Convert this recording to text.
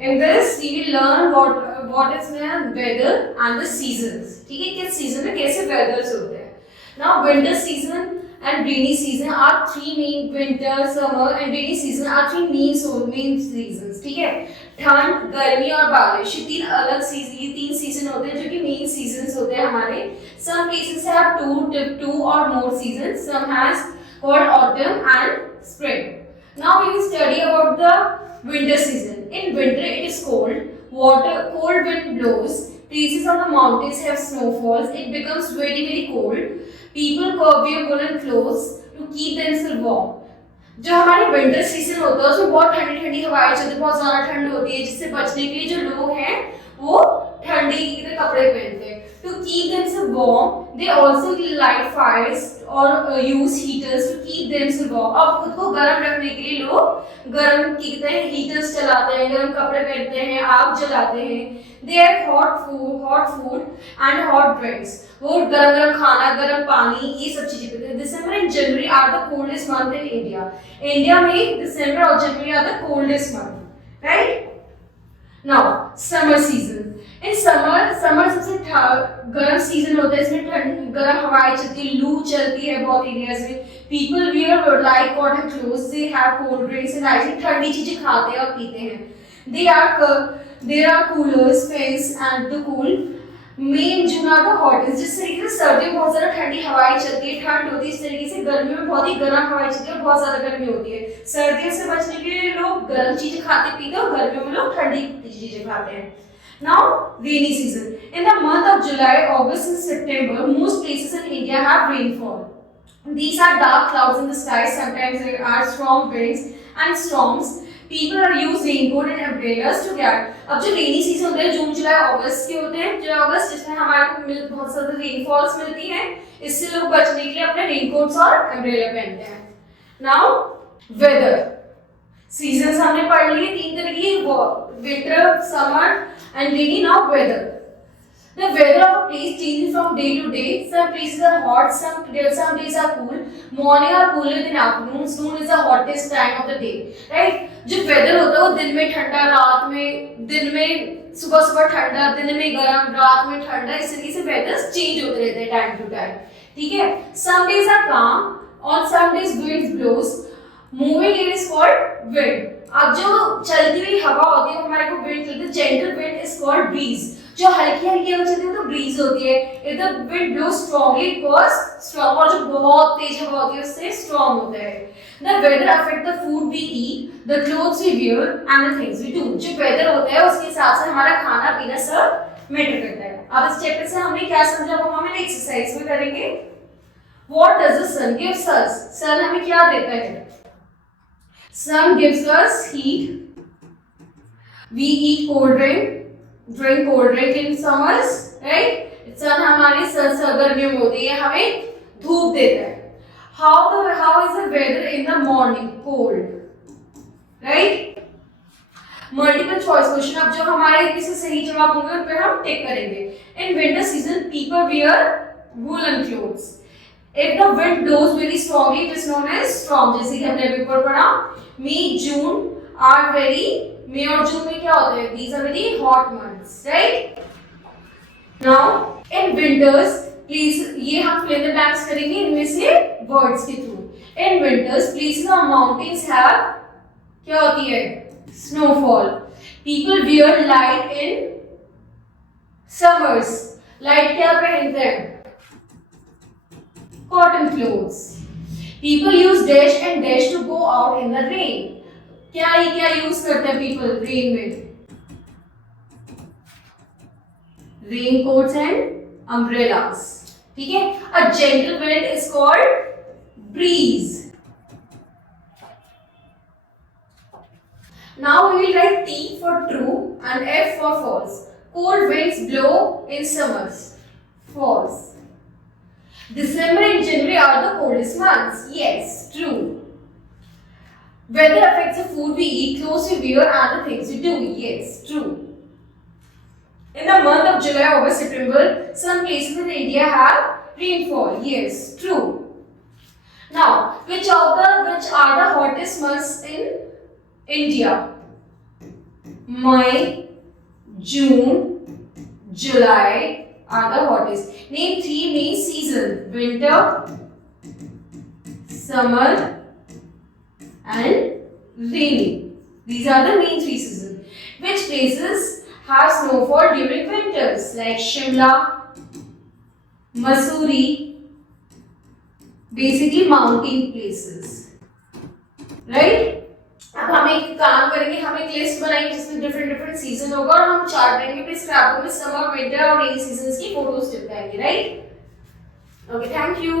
In this we will learn what is weather and the seasons. ठीक है, किस season में कैसे weathers होते हैं. Now winter season and rainy season are three main, winter, summer and rainy season are three main seasons. ठीक है, ठंड, गर्मी और बारिश, ये तीन अलग सीजन, ये तीन सीजन होते हैं जो कि मेन सीजन्स होते हैं हमारे. Some places have two or more seasons. Some has called autumn and spring. Now we will study about the winter season. In winter it is cold. Cold wind blows. Places on the mountains have snowfalls. It becomes very cold. People wear woolen clothes to keep themselves warm. जो हमारे winter season होता है उसमें बहुत ठंडी ठंडी हवाएं चलती है, बहुत ज्यादा ठंड होती है, जिससे बचने के लिए जो लोग हैं वो ठंडी के कपड़े पहनते हैं. To keep themselves warm, they also light fires or use heaters to keep themselves warm. अब खुद को गर्म रखने के लिए लोग गर्म कहते हैं हीटर्स चलाते हैं, गर्म कपड़े पहनते हैं, आग जलाते हैं. They have hot food and hot drinks. वो गरम खाना, गरम पानी, ये सब चीजें पीते हैं. December and January are the coldest month in India. India में दिसंबर और जनवरी are the coldest month, right? Now summer season. In summer सबसे गर्म सीजन होता है. इसमें ठंड गर्म हवाएं चलती है, लू चलती है बहुत एरियाज में. People wear light cotton clothes. They have cold drinks and ice. ठंडी चीजें खाते हैं और पीते हैं. There are coolers, fans and to cool. May and June are the hottest. जिस तरीके से सर्दियों में बहुत ज़्यादा ठंडी हवाएं चलती है, ठंड होती है, इस तरीके से गर्मियों में बहुत ही गर्म हवाएं चलती है और बहुत ज़्यादा गर्मी होती है. सर्दियों से बचने के लिए लोग गर्म चीजें खाते पीते हैं और गर्मियों में लोग ठंडी चीजें खाते हैं. Now rainy season. In the month of July, August and September, most places in India have rainfall. These are dark clouds in the sky. Sometimes there are strong winds and storms. People are use raincoat and umbrellas to get. अब जो rainy season होते हैं जून जुलाई अगस्त के होते हैं. जुलाई अगस्त जिसमें हमारे को बहुत ज़्यादा रेनफॉल्स मिलती हैं, इससे लोग बचने के लिए अपने रेनकोट्स और अम्ब्रेला पहनते हैं. Now weather seasons हमने पढ़ लिए तीन तरह की, winter, summer and rainy. Now weather. The weather of a place changes from day to day. Some places are hot, some days are cool. Morning are cooler than afternoon. Noon is the hottest time of the day. Right? जो weather होता है वो दिन में ठंडा, रात में, दिन में सुबह ठंडा, दिन में गर्म, रात में ठंडा, इस तरीके से weathers change होते रहते हैं time to time. ठीक है? Some days are calm, on some days winds blows. Moving air is called wind. अब जो चलती हुई हवा होती है हमारे को विंड कहते हैं. Gentle wind is called breeze. जो हल्की हवा चलती है तो ब्रीज होती है. If the wind blows strongly it goes strong, और जो बहुत तेज हवा होती है उससे स्ट्रॉन्ग होता है. The weather affect the food we eat, the clothes we wear and the things we do. जो वेदर होता है उसके हिसाब से हमारा खाना पीना सब मैटर करता है. अब इस चैप्टर से हमने क्या समझा वो हम एक्सरसाइज में करेंगे. What does the sun gives us? सन हमें क्या देता है? Sun gives us heat. We eat cold drink cold drink in summers, right? सन हमारी गर्मियों में होती है, हमें धूप देता है. How is the weather in the morning? Cold, right? Multiple choice question. अब जो हमारे किसी सही जवाब होंगे उन पर हम टिक करेंगे. In winter season, people wear woolen clothes. If the wind blows very strongly, it is known as storm. जैसे कि हमने ऊपर पढ़ा. May, June are May और जून में क्या होता है? These are very hot months, right? Now in winters, please ये हम fill in the blanks करेंगे इनमें से words के through. In winters, places on mountains have क्या होती है? Snowfall. People wear light in summers. Light क्या पहनते हैं? Cotton clothes. People use dash and dash to go out in the rain. क्या यूज करते हैं people रेन में? Rain quotes and umbrellas. ठीक है. A gentle wind is called breeze. Now we will write T for true and F for false. Cold winds blow in summers. False. December and January are the coldest months. Yes, true. Weather affects the food we eat, clothes we wear and the things we do. Yes, true. In the month of July, August, September, some places in India have rainfall. Yes, true. Now, which are the hottest months in India? May, June, July are the hottest. Name three main seasons: winter, summer, and rainy. These are the main three seasons. Which places have snowfall during winters? Like Shimla, Mussoorie, basically mountain places, right? अब हम एक काम करेंगे, हम एक list बनाएंगे जिसमें different season होगा और हम चार्ट देंगे फिर स्क्रैपबुक में समर, विंटर और रेनी सीजंस की फोटोज चिपकाएंगे, राइट? Okay, thank you.